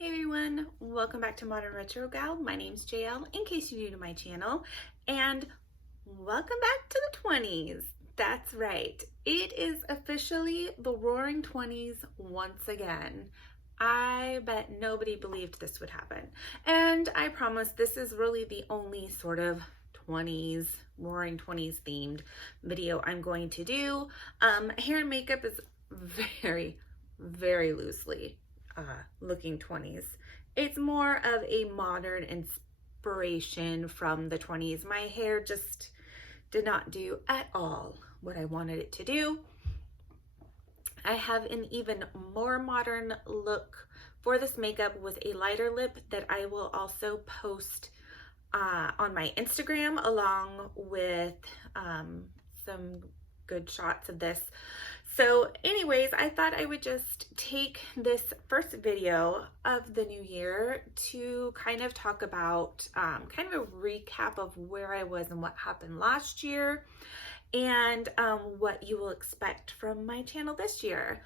Hey everyone, welcome back to Modern Retro Gal. My name's JL, in case you're new to my channel, and welcome back to the 20s. That's right, it is officially the Roaring 20s once again. I bet nobody believed this would happen, and I promise this is really the only sort of 20s, Roaring 20s themed video I'm going to do. Hair and makeup is very loosely looking 20s. It's more of a modern inspiration from the 20s. My hair just did not do at all what I wanted it to do. I have an even more modern look for this makeup with a lighter lip that I will also post on my Instagram, along with some good shots of this. So anyways, I thought I would just take this first video of the new year to kind of talk about kind of a recap of where I was and what happened last year, and what you will expect from my channel this year.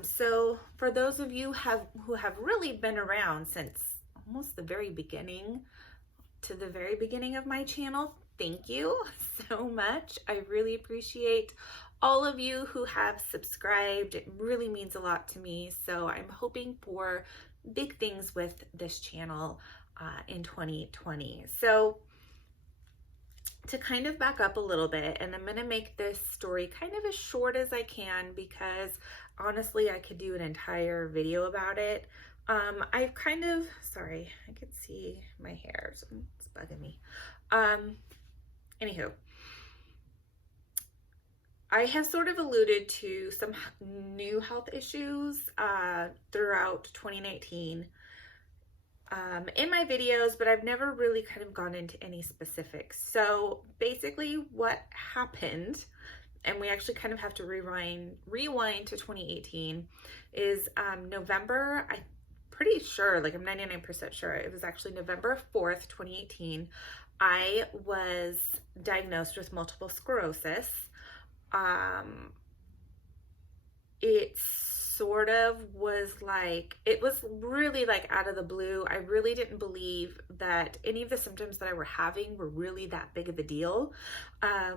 So for those of you who have really been around since almost the very beginning to the very beginning of my channel, thank you so much. I really appreciate all of you who have subscribed. It really means a lot to me. So I'm hoping for big things with this channel in 2020. So to kind of back up a little bit, and I'm gonna make this story kind of as short as I can because honestly, I could do an entire video about it. I've kind of, sorry, I could see my hair, so it's bugging me. Anywho, I have sort of alluded to some new health issues throughout 2019 in my videos, but I've never really kind of gone into any specifics. So basically what happened, and we actually kind of have to rewind to 2018, is November, I'm pretty sure, like I'm 99% sure, it was actually November 4th, 2018, I was diagnosed with multiple sclerosis. It sort of was like, it was really like out of the blue. I really didn't believe that any of the symptoms that I were having were really that big of a deal.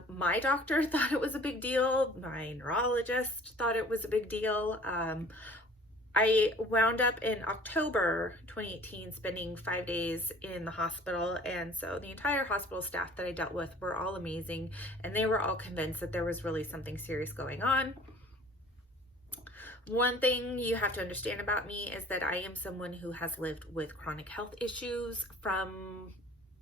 My doctor thought it was a big deal. My neurologist thought it was a big deal. I wound up in October 2018 spending 5 days in the hospital, and so the entire hospital staff that I dealt with were all amazing, and they were all convinced that there was really something serious going on. One thing you have to understand about me is that I am someone who has lived with chronic health issues from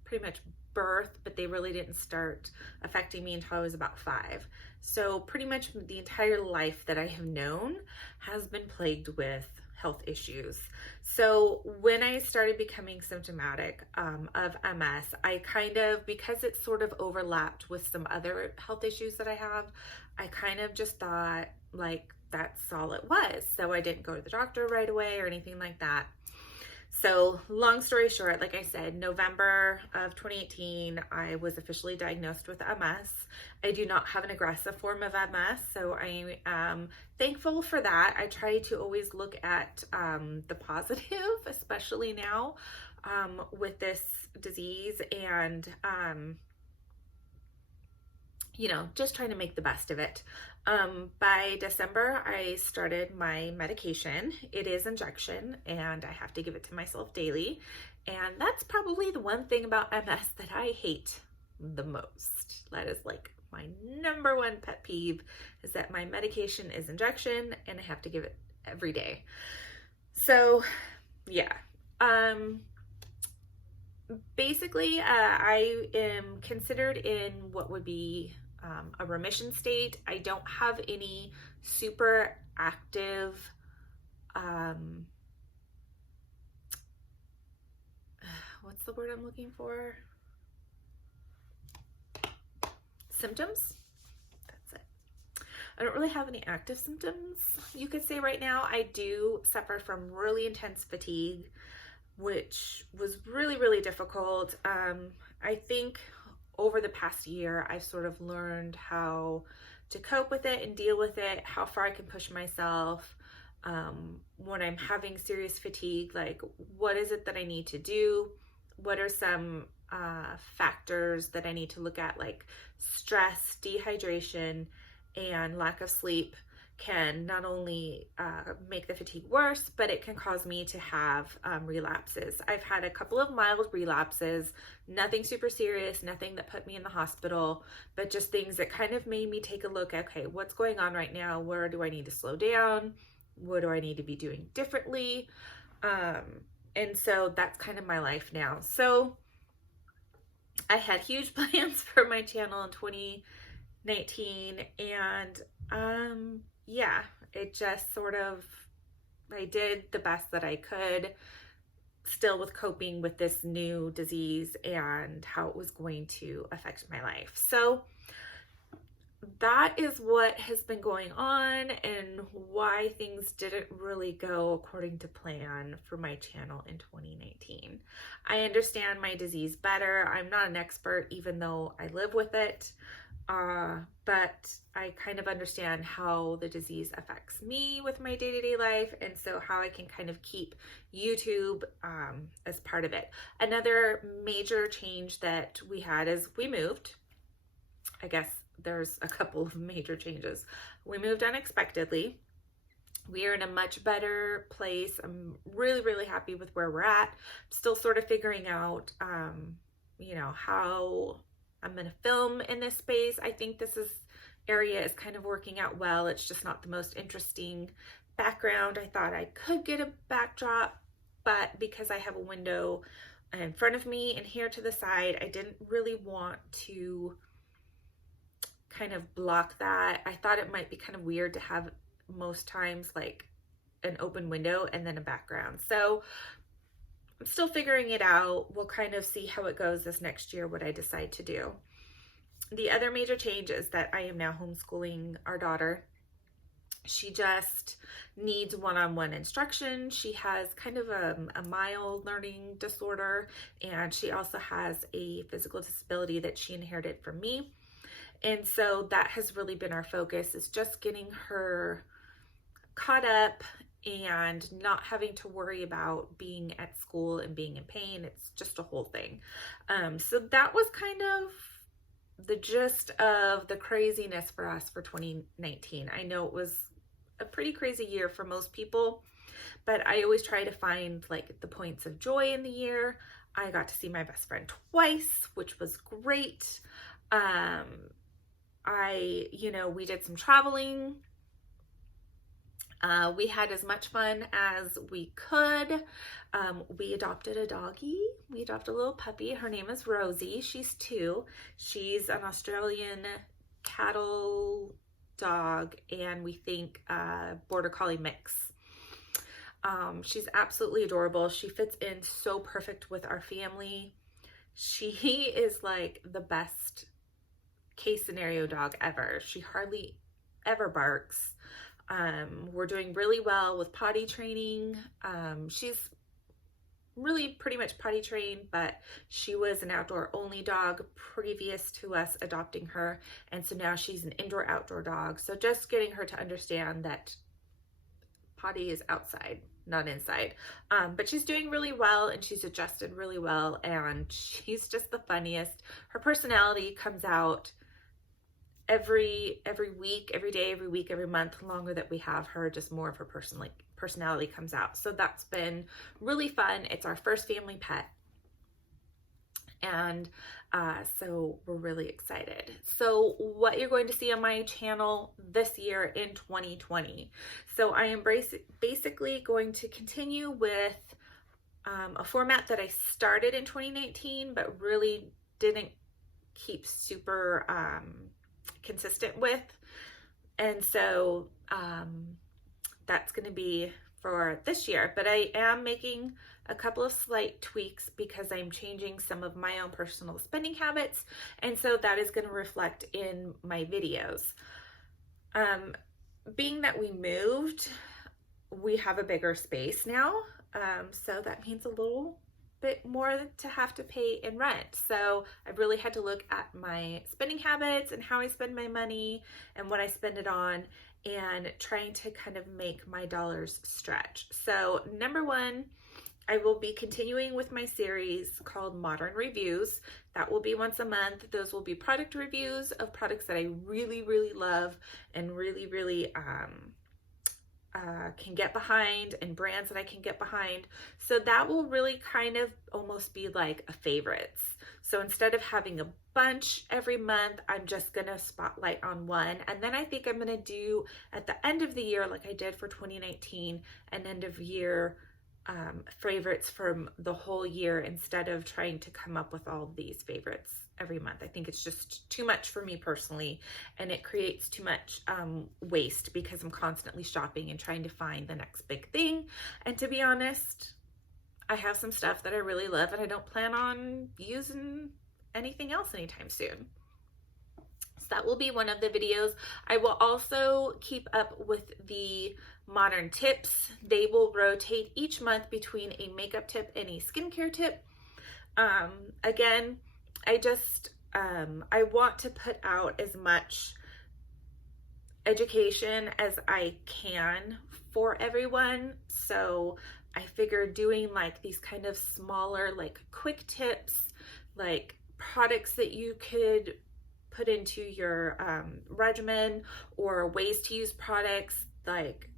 pretty much birth, but they really didn't start affecting me until I was about 5. So pretty much the entire life that I have known has been plagued with health issues. So when I started becoming symptomatic of MS, I kind of, because it sort of overlapped with some other health issues that I have, I kind of just thought like that's all it was. So I didn't go to the doctor right away or anything like that. So long story short, like I said, November of 2018, I was officially diagnosed with MS. I do not have an aggressive form of MS, so I am thankful for that. I try to always look at the positive, especially now with this disease, and you know, just trying to make the best of it. By December, I started my medication. It is injection, and I have to give it to myself daily. And that's probably the one thing about MS that I hate the most. That is like my number one pet peeve, is that my medication is injection and I have to give it every day. So yeah. Basically, I am considered in what would be a remission state. I don't have any super active what's the word I'm looking for? Symptoms? That's it. I don't really have any active symptoms, you could say right now. I do suffer from really intense fatigue, which was really difficult. I think over the past year, I've sort of learned how to cope with it and deal with it, how far I can push myself. when I'm having serious fatigue, like what is it that I need to do? What are some factors that I need to look at, like stress, dehydration, and lack of sleep can not only make the fatigue worse, but it can cause me to have relapses. I've had a couple of mild relapses, nothing super serious, nothing that put me in the hospital, but just things that kind of made me take a look, okay, what's going on right now? Where do I need to slow down? What do I need to be doing differently? And so that's kind of my life now. So I had huge plans for my channel in 2019, and yeah, it just sort of, I did the best that I could, still with coping with this new disease and how it was going to affect my life. So that is what has been going on and why things didn't really go according to plan for my channel in 2019. I understand my disease better. I'm not an expert, even though I live with it, but I kind of understand how the disease affects me with my day-to-day life, and so how I can kind of keep YouTube as part of it. Another major change that we had is we moved. I guess there's a couple of major changes. We moved unexpectedly. We are in a much better place. I'm really, really happy with where we're at. Still sort of figuring out, how I'm going to film in this space. I think area is kind of working out well. It's just not the most interesting background. I thought I could get a backdrop, but because I have a window in front of me and here to the side, I didn't really want to kind of block that. I thought it might be kind of weird to have most times like an open window and then a background. So I'm still figuring it out. We'll kind of see how it goes this next year, what I decide to do. The other major change is that I am now homeschooling our daughter. She just needs one-on-one instruction. She has kind of a mild learning disorder, and she also has a physical disability that she inherited from me. And so that has really been our focus, is just getting her caught up and not having to worry about being at school and being in pain. It's just a whole thing. So that was kind of the gist of the craziness for us for 2019. I know it was a pretty crazy year for most people, but I always try to find like the points of joy in the year. I got to see my best friend twice, which was great. We did some traveling. We had as much fun as we could. We adopted a doggie. We adopted a little puppy. Her name is Rosie. She's 2. She's an Australian cattle dog, and we think border collie mix. She's absolutely adorable. She fits in so perfect with our family. She is like the best case scenario dog ever. She hardly ever barks. We're doing really well with potty training. She's really pretty much potty trained, but she was an outdoor only dog previous to us adopting her. And so now she's an indoor outdoor dog. So just getting her to understand that potty is outside, not inside. But she's doing really well, and she's adjusted really well, and she's just the funniest. Her personality comes out every week, every day, every week, every month. The longer that we have her, just more of her personality comes out. So that's been really fun. It's our first family pet, and so we're really excited. So what you're going to see on my channel this year in 2020. So I am basically going to continue with a format that I started in 2019, but really didn't keep super consistent with. And so that's going to be for this year, but I am making a couple of slight tweaks because I'm changing some of my own personal spending habits, and so that is going to reflect in my videos. Being that we moved, we have a bigger space now, so that means a little bit more to have to pay in rent. So I've really had to look at my spending habits and how I spend my money and what I spend it on, and trying to kind of make my dollars stretch. So number one, I will be continuing with my series called Modern Reviews. That will be once a month. Those will be product reviews of products that I really, really love and really, really can get behind, and brands that I can get behind. So that will really kind of almost be like a favorites. So instead of having a bunch every month, I'm just gonna spotlight on one. And then I think I'm gonna do at the end of the year, like I did for 2019, an end of year favorites from the whole year, instead of trying to come up with all of these favorites every month. I think it's just too much for me personally, and it creates too much waste because I'm constantly shopping and trying to find the next big thing. And to be honest, I have some stuff that I really love and I don't plan on using anything else anytime soon. So that will be one of the videos. I will also keep up with the modern tips. They will rotate each month between a makeup tip and a skincare tip. Again, I want to put out as much education as I can for everyone. So I figured doing like these kind of smaller, like quick tips, like products that you could put into your regimen, or ways to use products like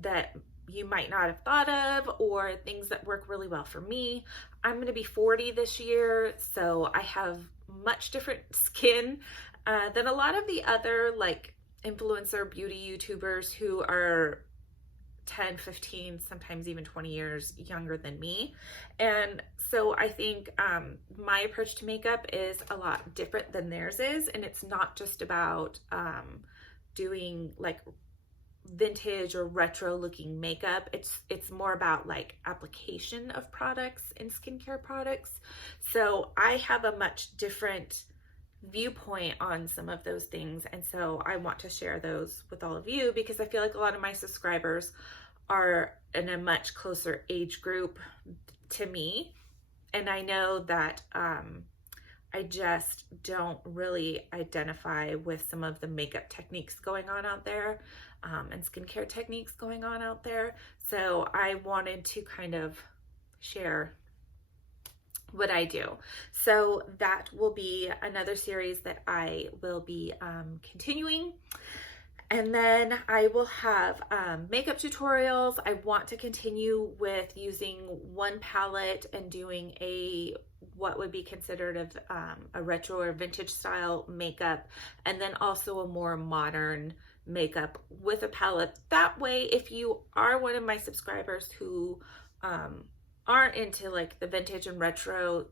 that you might not have thought of, or things that work really well for me. I'm going to be 40 this year, so I have much different skin than a lot of the other like influencer beauty YouTubers who are 10, 15, sometimes even 20 years younger than me. And so I think my approach to makeup is a lot different than theirs is, and it's not just about doing like vintage or retro looking makeup. It's more about like application of products and skincare products. So I have a much different viewpoint on some of those things, and so I want to share those with all of you because I feel like a lot of my subscribers are in a much closer age group to me, and I know that I just don't really identify with some of the makeup techniques going on out there, and skincare techniques going on out there. So I wanted to kind of share what I do. So that will be another series that I will be continuing. And then I will have makeup tutorials. I want to continue with using one palette and doing what would be considered a retro or vintage style makeup, and then also a more modern makeup with a palette. That way, if you are one of my subscribers who aren't into like the vintage and retro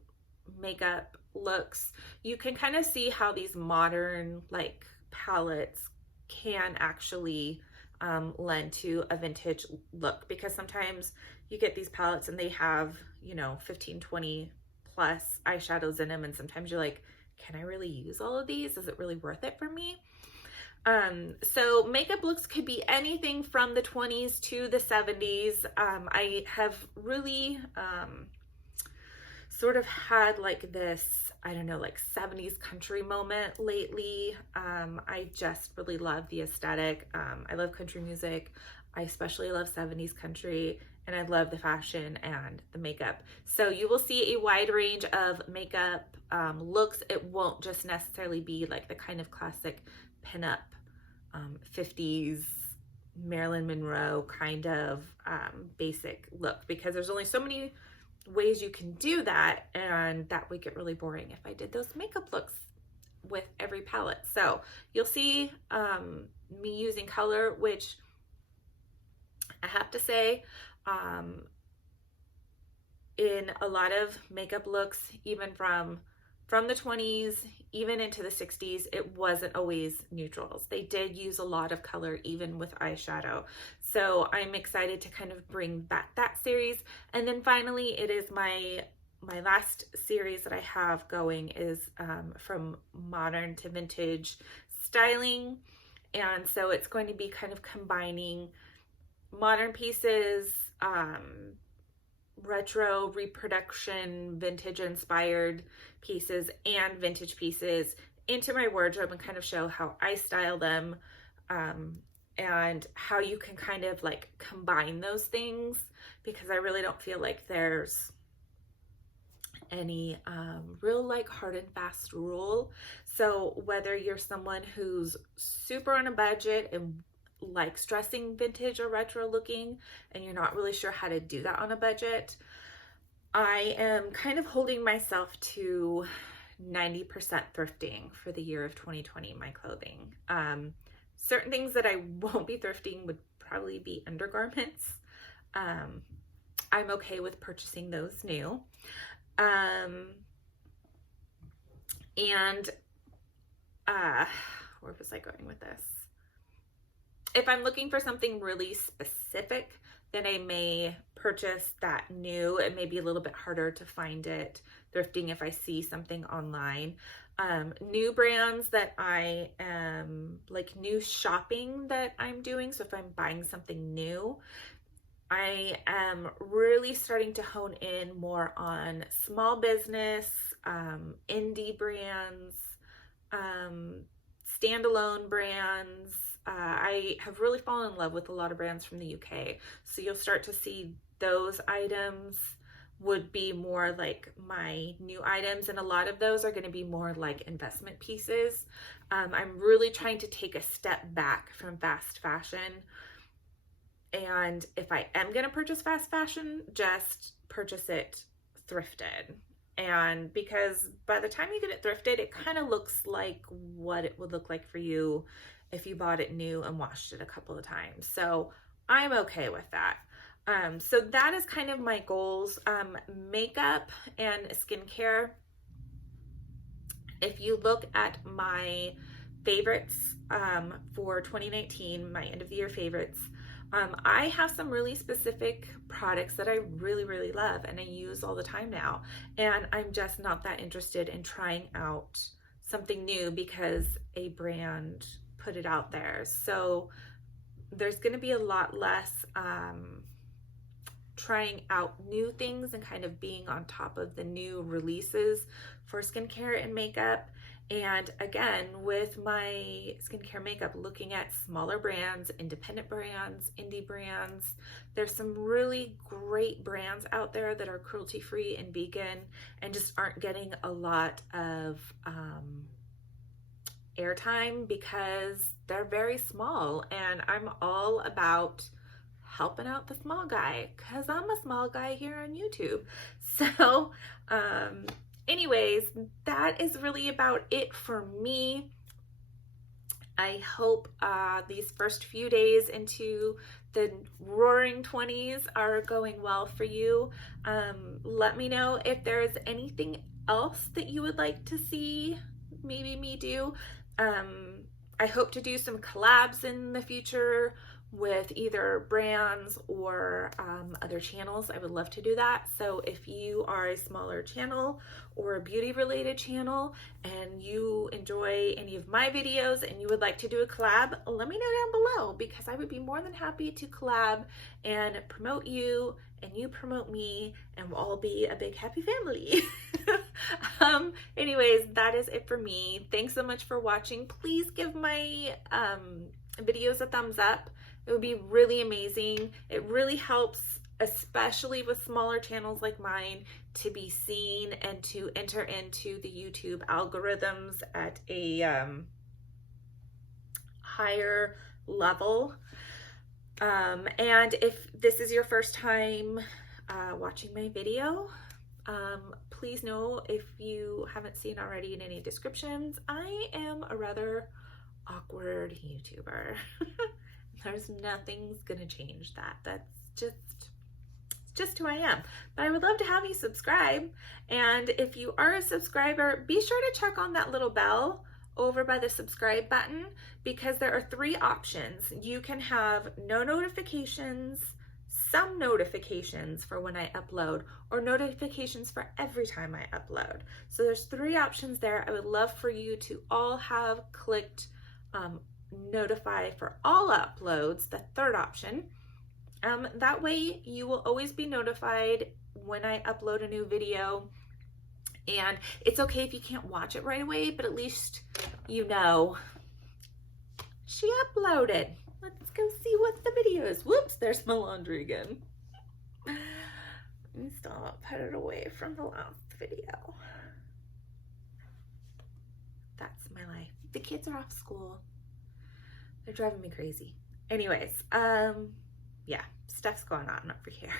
makeup looks, you can kind of see how these modern like palettes can actually lend to a vintage look, because sometimes you get these palettes and they have, 15, 20 plus eyeshadows in them, and sometimes you're like, can I really use all of these? Is it really worth it for me? So makeup looks could be anything from the 20s to the 70s. I have really sort of had like this, I don't know, like 70s country moment lately. I just really love the aesthetic. I love country music. I especially love 70s country, and I love the fashion and the makeup. So you will see a wide range of makeup looks. It won't just necessarily be like the kind of classic pinup 50s Marilyn Monroe kind of basic look, because there's only so many ways you can do that, and that would get really boring if I did those makeup looks with every palette. So you'll see me using color, which I have to say, in a lot of makeup looks, even from the 20s, even into the 60s, it wasn't always neutrals. They did use a lot of color, even with eyeshadow. So I'm excited to kind of bring back that series. And then finally, it is my last series that I have going is from modern to vintage styling. And so it's going to be kind of combining modern pieces, retro reproduction, vintage inspired pieces, and vintage pieces into my wardrobe, and kind of show how I style them and how you can kind of like combine those things, because I really don't feel like there's any real like hard and fast rule. So whether you're someone who's super on a budget and likes dressing vintage or retro looking and you're not really sure how to do that on a budget, I am kind of holding myself to 90% thrifting for the year of 2020 in my clothing. Certain things that I won't be thrifting would probably be undergarments. I'm okay with purchasing those new. Where was I going with this? If I'm looking for something really specific, then I may purchase that new. It may be a little bit harder to find it thrifting if I see something online. New brands that I am, like new shopping that I'm doing. So if I'm buying something new, I am really starting to hone in more on small business, indie brands, standalone brands. I have really fallen in love with a lot of brands from the UK. So you'll start to see those items would be more like my new items. And a lot of those are going to be more like investment pieces. I'm really trying to take a step back from fast fashion. And if I am going to purchase fast fashion, just purchase it thrifted. And because by the time you get it thrifted, it kind of looks like what it would look like for you if you bought it new and washed it a couple of times. So I'm okay with that. So that is kind of my goals. Makeup and skincare. If you look at my favorites for 2019, my end of the year favorites, I have some really specific products that I really, really love and I use all the time now. And I'm just not that interested in trying out something new because a brand put it out there. So there's going to be a lot less trying out new things and kind of being on top of the new releases for skincare and makeup. And again, with my skincare makeup, looking at smaller brands, independent brands, indie brands, there's some really great brands out there that are cruelty-free and vegan and just aren't getting a lot of airtime because they're very small. And I'm all about helping out the small guy because I'm a small guy here on YouTube. So, anyways, that is really about it for me. I hope these first few days into the roaring 20s are going well for you. Let me know if there's anything else that you would like to see maybe me do. I hope to do some collabs in the future with either brands or other channels. I would love to do that. So if you are a smaller channel or a beauty related channel and you enjoy any of my videos and you would like to do a collab, let me know down below because I would be more than happy to collab and promote you and you promote me and we'll all be a big happy family. Anyways, that is it for me. Thanks so much for watching. Please give my videos a thumbs up. It would be really amazing. It really helps, especially with smaller channels like mine, to be seen and to enter into the YouTube algorithms at a higher level. And if this is your first time watching my video, please know, if you haven't seen already in any descriptions, I am a rather awkward YouTuber. There's nothing's gonna change that. That's just who I am. But I would love to have you subscribe. And if you are a subscriber, be sure to check on that little bell over by the subscribe button because there are 3 options. You can have no notifications, some notifications for when I upload, or notifications for every time I upload. So there's 3 options there. I would love for you to all have clicked notify for all uploads, the 3rd option. That way you will always be notified when I upload a new video. And it's okay if you can't watch it right away, but at least you know she uploaded. Let's go see what the video is. Whoops, there's my laundry again. Stop, put it away from the last video. That's my life. The kids are off school. They're driving me crazy. Anyways, yeah, stuff's going on over here.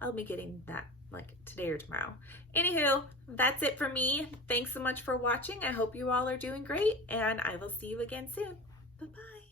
I'll be getting that like today or tomorrow. Anywho, that's it for me. Thanks so much for watching. I hope you all are doing great, and I will see you again soon. Bye-bye.